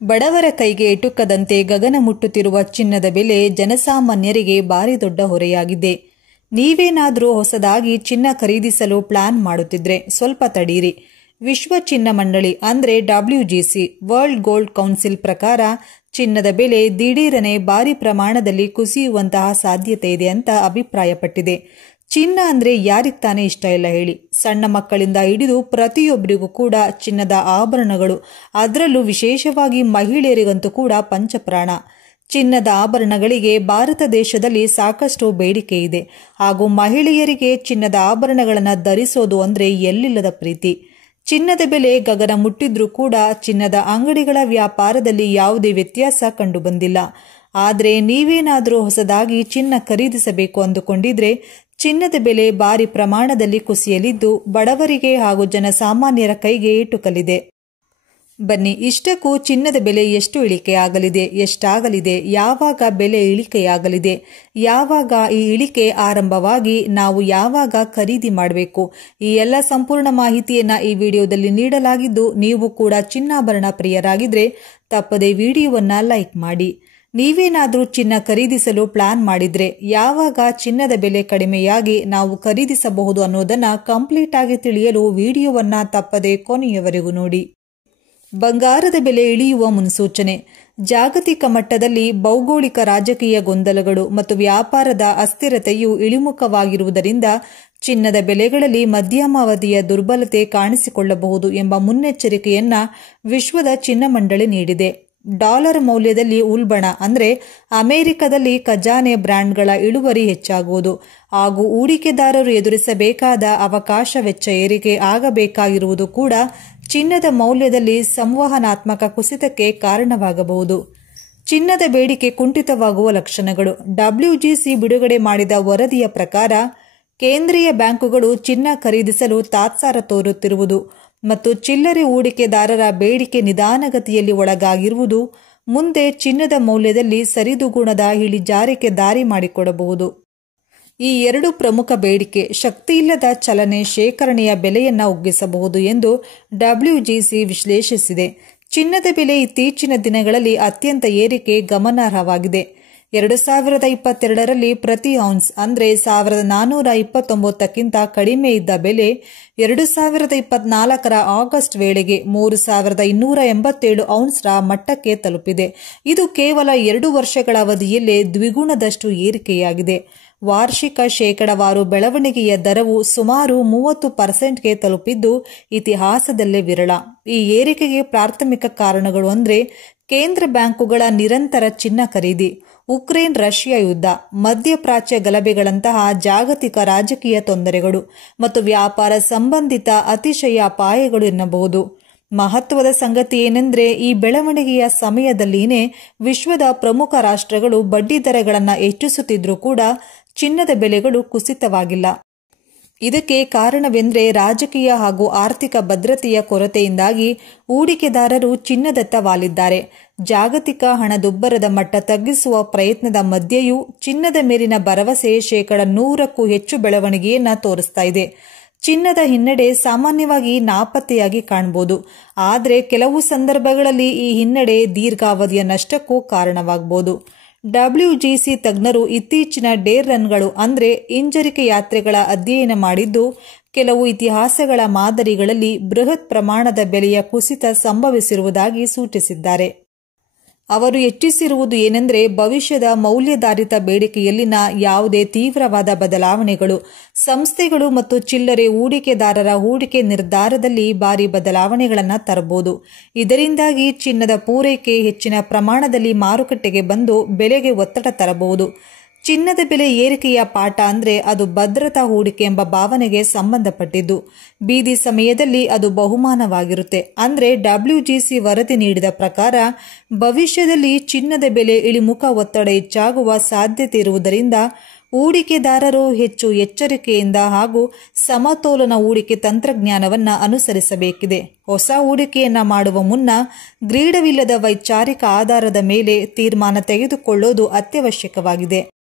ಬಡವರ ಕೈಗೆ ಎಟುಕದಂತೆ ಗಗನ ಮುಟ್ಟುತ್ತಿರುವ ಚಿನ್ನದ ಬೆಲೆ ಜನಸಾಮಾನ್ಯರಿಗೆ ಭಾರಿ ದೊಡ್ಡ ಹೊರೆಯಾಗಿದೆ. ನೀವೇನಾದರೂ ಹೊಸದಾಗಿ ಚಿನ್ನ ಖರೀದಿಸಲು ಪ್ಲಾನ್ ಮಾಡುತ್ತಿದ್ರೆ ಸ್ವಲ್ಪ ತಡೀರಿ. ವಿಶ್ವ ಚಿನ್ನ ಮಂಡಳಿ ಅಂದ್ರೆ WGC ವರ್ಲ್ಡ್ ಗೋಲ್ಡ್ ಕೌನ್ಸಿಲ್ ಪ್ರಕಾರ ಚಿನ್ನದ ಬೆಲೆ ದಿಢೀರನೆ ಭಾರಿ ಪ್ರಮಾಣದಲ್ಲಿ ಕುಸಿಯುವಂತಹ ಸಾಧ್ಯತೆ ಇದೆ ಅಂತ ಅಭಿಪ್ರಾಯಪಟ್ಟಿದೆ. ಚಿನ್ನ ಅಂದ್ರೆ ಯಾರಿಗೆ ತಾನೇ ಇಷ್ಟ ಇಲ್ಲ ಹೇಳಿ. ಸಣ್ಣ ಮಕ್ಕಳಿಂದ ಹಿಡಿದು ಪ್ರತಿಯೊಬ್ಬರಿಗೂ ಕೂಡ ಚಿನ್ನದ ಆಭರಣಗಳು, ಅದರಲ್ಲೂ ವಿಶೇಷವಾಗಿ ಮಹಿಳೆಯರಿಗಂತೂ ಕೂಡ ಪಂಚಪ್ರಾಣ. ಚಿನ್ನದ ಆಭರಣಗಳಿಗೆ ಭಾರತ ದೇಶದಲ್ಲಿ ಸಾಕಷ್ಟು ಬೇಡಿಕೆ ಇದೆ ಹಾಗೂ ಮಹಿಳೆಯರಿಗೆ ಚಿನ್ನದ ಆಭರಣಗಳನ್ನು ಧರಿಸೋದು ಅಂದ್ರೆ ಎಲ್ಲಿಲ್ಲದ ಪ್ರೀತಿ. ಚಿನ್ನದ ಬೆಲೆ ಗಗನ ಮುಟ್ಟಿದ್ರೂ ಕೂಡ ಚಿನ್ನದ ಅಂಗಡಿಗಳ ವ್ಯಾಪಾರದಲ್ಲಿ ಯಾವುದೇ ವ್ಯತ್ಯಾಸ ಕಂಡುಬಂದಿಲ್ಲ. ಆದರೆ ನೀವೇನಾದರೂ ಹೊಸದಾಗಿ ಚಿನ್ನ ಖರೀದಿಸಬೇಕು ಅಂದುಕೊಂಡಿದ್ರೆ ಚಿನ್ನದ ಬೆಲೆ ಭಾರಿ ಪ್ರಮಾಣದಲ್ಲಿ ಕುಸಿಯಲಿದ್ದು ಬಡವರಿಗೆ ಹಾಗೂ ಜನಸಾಮಾನ್ಯರ ಕೈಗೆ ಎಟುಕಲಿದೆ. ಬನ್ನಿ, ಇಷ್ಟಕ್ಕೂ ಚಿನ್ನದ ಬೆಲೆ ಎಷ್ಟು ಇಳಿಕೆಯಾಗಲಿದೆ, ಎಷ್ಟಾಗಲಿದೆ, ಯಾವಾಗ ಬೆಲೆ ಇಳಿಕೆಯಾಗಲಿದೆ, ಯಾವಾಗ ಈ ಇಳಿಕೆ ಆರಂಭವಾಗಿ ನಾವು ಯಾವಾಗ ಖರೀದಿ ಮಾಡಬೇಕು, ಈ ಎಲ್ಲ ಸಂಪೂರ್ಣ ಮಾಹಿತಿಯನ್ನ ಈ ವಿಡಿಯೋದಲ್ಲಿ ನೀಡಲಾಗಿದ್ದು, ನೀವು ಕೂಡ ಚಿನ್ನಾಭರಣ ಪ್ರಿಯರಾಗಿದ್ರೆ ತಪ್ಪದೆ ವಿಡಿಯೋವನ್ನ ಲೈಕ್ ಮಾಡಿ. ನೀವೇನಾದರೂ ಚಿನ್ನ ಖರೀದಿಸಲು ಪ್ಲಾನ್ ಮಾಡಿದ್ರೆ ಯಾವಾಗ ಚಿನ್ನದ ಬೆಲೆ ಕಡಿಮೆಯಾಗಿ ನಾವು ಖರೀದಿಸಬಹುದು ಅನ್ನೋದನ್ನ ಕಂಪ್ಲೀಟ್ ಆಗಿ ತಿಳಿಯಲು ವಿಡಿಯೋವನ್ನ ತಪ್ಪದೆ ಕೊನೆಯವರೆಗೂ ನೋಡಿ. ಬಂಗಾರದ ಬೆಲೆ ಇಳಿಯುವ ಮುನ್ಸೂಚನೆ. ಜಾಗತಿಕ ಮಟ್ಟದಲ್ಲಿ ಭೌಗೋಳಿಕ ರಾಜಕೀಯ ಗೊಂದಲಗಳು ಮತ್ತು ವ್ಯಾಪಾರದ ಅಸ್ಥಿರತೆಯು ಇಳಿಮುಖವಾಗಿರುವುದರಿಂದ ಚಿನ್ನದ ಬೆಲೆಗಳಲ್ಲಿ ಮಧ್ಯಮಾವಧಿಯ ದುರ್ಬಲತೆ ಕಾಣಿಸಿಕೊಳ್ಳಬಹುದು ಎಂಬ ಮುನ್ನೆಚ್ಚರಿಕೆಯನ್ನ ವಿಶ್ವದ ಚಿನ್ನ ಮಂಡಳಿ ನೀಡಿದೆ. ಡಾಲರ್ ಮೌಲ್ಯದಲ್ಲಿ ಉಲ್ಬಣ ಅಂದ್ರೆ ಅಮೆರಿಕದಲ್ಲಿ ಖಜಾನೆ ಬ್ರ್ಯಾಂಡ್ಗಳ ಇಳುವರಿ ಹೆಚ್ಚಾಗುವುದು ಹಾಗೂ ಹೂಡಿಕೆದಾರರು ಎದುರಿಸಬೇಕಾದ ಅವಕಾಶ ವೆಚ್ಚ ಏರಿಕೆ ಆಗಬೇಕಾಗಿರುವುದು ಕೂಡ ಚಿನ್ನದ ಮೌಲ್ಯದಲ್ಲಿ ಸಂವಹನಾತ್ಮಕ ಕುಸಿತಕ್ಕೆ ಕಾರಣವಾಗಬಹುದು. ಚಿನ್ನದ ಬೇಡಿಕೆ ಕುಂಠಿತವಾಗುವ ಲಕ್ಷಣಗಳು. WGC ಬಿಡುಗಡೆ ಮಾಡಿದ ವರದಿಯ ಪ್ರಕಾರ ಕೇಂದ್ರೀಯ ಬ್ಯಾಂಕುಗಳು ಚಿನ್ನ ಖರೀದಿಸಲು ತಾತ್ಸಾರ ತೋರುತ್ತಿರುವುದು ಮತ್ತು ಚಿಲ್ಲರೆ ಹೂಡಿಕೆದಾರರ ಬೇಡಿಕೆ ನಿಧಾನಗತಿಯಲ್ಲಿ ಒಳಗಾಗಿರುವುದು ಮುಂದೆ ಚಿನ್ನದ ಮೌಲ್ಯದಲ್ಲಿ ಸರಿದುಗುಣದ ಇಳಿಜಾರಿಗೆ ದಾರಿ ಮಾಡಿಕೊಡಬಹುದು. ಈ ಎರಡು ಪ್ರಮುಖ ಬೇಡಿಕೆ ಶಕ್ತಿಯಿಲ್ಲದ ಚಲನೆ ಶೇಖರಣೆಯ ಬೆಲೆಯನ್ನ ಉಗ್ಗಿಸಬಹುದು ಎಂದು WGC ವಿಶ್ಲೇಷಿಸಿದೆ. ಚಿನ್ನದ ಬೆಲೆ ಇತ್ತೀಚಿನ ದಿನಗಳಲ್ಲಿ ಅತ್ಯಂತ ಏರಿಕೆ ಗಮನಾರ್ಹವಾಗಿದೆ. 2022ರಲ್ಲಿ ಪ್ರತಿ ಔನ್ಸ್ ಅಂದ್ರೆ 1429ಕ್ಕಿಂತ ಕಡಿಮೆ ಇದ್ದ ಬೆಲೆ 2024ರ ಆಗಸ್ಟ್ ವೇಳೆಗೆ 3287 ಔನ್ಸ್ರ ಮಟ್ಟಕ್ಕೆ ತಲುಪಿದೆ. ಇದು ಕೇವಲ 2 ವರ್ಷಗಳ ಅವಧಿಯಲ್ಲೇ ದ್ವಿಗುಣದಷ್ಟು ಏರಿಕೆಯಾಗಿದೆ. ವಾರ್ಷಿಕ ಶೇಕಡವಾರು ಬೆಳವಣಿಗೆಯ ದರವು ಸುಮಾರು 30%ಗೆ ತಲುಪಿದ್ದು ಇತಿಹಾಸದಲ್ಲೇ ವಿರಳ. ಈ ಏರಿಕೆಗೆ ಪ್ರಾಥಮಿಕ ಕಾರಣಗಳು ಅಂದ್ರೆ ಕೇಂದ್ರ ಬ್ಯಾಂಕುಗಳ ನಿರಂತರ ಚಿನ್ನ ಖರೀದಿ, ಉಕ್ರೇನ್ ರಷ್ಯಾ ಯುದ್ಧ, ಮಧ್ಯಪ್ರಾಚ್ಯ ಗಲಭೆಗಳಂತಹ ಜಾಗತಿಕ ರಾಜಕೀಯ ತೊಂದರೆಗಳು ಮತ್ತು ವ್ಯಾಪಾರ ಸಂಬಂಧಿತ ಅತಿಶಯ ಅಪಾಯಗಳು ಎನ್ನಬಹುದು. ಮಹತ್ವದ ಸಂಗತಿ ಏನೆಂದ್ರೆ ಈ ಬೆಳವಣಿಗೆಯ ಸಮಯದಲ್ಲಿನೇ ವಿಶ್ವದ ಪ್ರಮುಖ ರಾಷ್ಟ್ರಗಳು ಬಡ್ಡಿ ದರಗಳನ್ನು ಹೆಚ್ಚಿಸುತ್ತಿದ್ರೂ ಕೂಡ ಚಿನ್ನದ ಬೆಲೆಗಳು ಕುಸಿತವಾಗಿಲ್ಲ. ಇದಕ್ಕೆ ಕಾರಣವೆಂದರೆ ರಾಜಕೀಯ ಹಾಗೂ ಆರ್ಥಿಕ ಭದ್ರತೆಯ ಕೊರತೆಯಿಂದಾಗಿ ಹೂಡಿಕೆದಾರರು ಚಿನ್ನದತ್ತ ವಾಲಿದ್ದಾರೆ. ಜಾಗತಿಕ ಹಣದುಬ್ಬರದ ಮಟ್ಟ ತಗ್ಗಿಸುವ ಪ್ರಯತ್ನದ ಮಧ್ಯೆಯೂ ಚಿನ್ನದ ಮೇಲಿನ ಭರವಸೆ 100%ಕ್ಕೂ ಹೆಚ್ಚು ಬೆಳವಣಿಗೆಯನ್ನ ತೋರಿಸ್ತಾ ಇದೆ. ಚಿನ್ನದ ಹಿನ್ನಡೆ ಸಾಮಾನ್ಯವಾಗಿ ನಾಪತ್ತೆಯಾಗಿ ಕಾಣಬಹುದು, ಆದರೆ ಕೆಲವು ಸಂದರ್ಭಗಳಲ್ಲಿ ಈ ಹಿನ್ನಡೆ ದೀರ್ಘಾವಧಿಯ ನಷ್ಟಕ್ಕೂ ಕಾರಣವಾಗಬಹುದು. WGC ತಜ್ಞರು ಇತ್ತೀಚಿನ ಡೇರ್ ರನ್ಗಳು ಅಂದ್ರೆ ಹಿಂಜರಿಕೆ ಯಾತ್ರೆಗಳ ಅಧ್ಯಯನ ಮಾಡಿದ್ದು ಕೆಲವು ಇತಿಹಾಸಗಳ ಮಾದರಿಗಳಲ್ಲಿ ಬೃಹತ್ ಪ್ರಮಾಣದ ಬೆಲೆಯ ಕುಸಿತ ಸಂಭವಿಸಿರುವುದಾಗಿ ಸೂಚಿಸಿದ್ದಾರೆ. ಅವರು ಹೆಚ್ಚಿಸಿರುವುದು ಏನೆಂದರೆ ಭವಿಷ್ಯದ ಮೌಲ್ಯಾಧಾರಿತ ಬೇಡಿಕೆಯಲ್ಲಿನ ಯಾವುದೇ ತೀವ್ರವಾದ ಬದಲಾವಣೆಗಳು ಸಂಸ್ಥೆಗಳು ಮತ್ತು ಚಿಲ್ಲರೆ ಹೂಡಿಕೆದಾರರ ಹೂಡಿಕೆ ನಿರ್ಧಾರದಲ್ಲಿ ಭಾರಿ ಬದಲಾವಣೆಗಳನ್ನು ತರಬಹುದು. ಇದರಿಂದಾಗಿ ಚಿನ್ನದ ಪೂರೈಕೆ ಹೆಚ್ಚಿನ ಪ್ರಮಾಣದಲ್ಲಿ ಮಾರುಕಟ್ಟೆಗೆ ಬಂದು ಬೆಲೆಗೆ ಒತ್ತಡ ತರಬಹುದು. ಚಿನ್ನದ ಬೆಲೆ ಏರಿಕೆಯ ಪಾಠ ಅಂದ್ರೆ ಅದು ಭದ್ರತಾ ಹೂಡಿಕೆ ಎಂಬ ಭಾವನೆಗೆ ಸಂಬಂಧಪಟ್ಟಿದ್ದು. ಬೀದಿ ಸಮಯದಲ್ಲಿ ಅದು ಬಹುಮಾನವಾಗಿರುತ್ತೆ. ಅಂದ್ರೆ WGC ವರದಿ ನೀಡಿದ ಪ್ರಕಾರ ಭವಿಷ್ಯದಲ್ಲಿ ಚಿನ್ನದ ಬೆಲೆ ಇಳಿಮುಖ ಒತ್ತಡ ಹೆಚ್ಚಾಗುವ ಸಾಧ್ಯತೆ ಇರುವುದರಿಂದ ಹೂಡಿಕೆದಾರರು ಹೆಚ್ಚು ಎಚ್ಚರಿಕೆಯಿಂದ ಹಾಗೂ ಸಮತೋಲನ ಹೂಡಿಕೆ ತಂತ್ರಜ್ಞಾನವನ್ನ ಅನುಸರಿಸಬೇಕಿದೆ. ಹೊಸ ಹೂಡಿಕೆಯನ್ನ ಮಾಡುವ ಮುನ್ನ ಗ್ರೀಡವಿಲ್ಲದ ವೈಚಾರಿಕ ಆಧಾರದ ಮೇಲೆ ತೀರ್ಮಾನ ತೆಗೆದುಕೊಳ್ಳೋದು ಅತ್ಯವಶ್ಯಕವಾಗಿದೆ.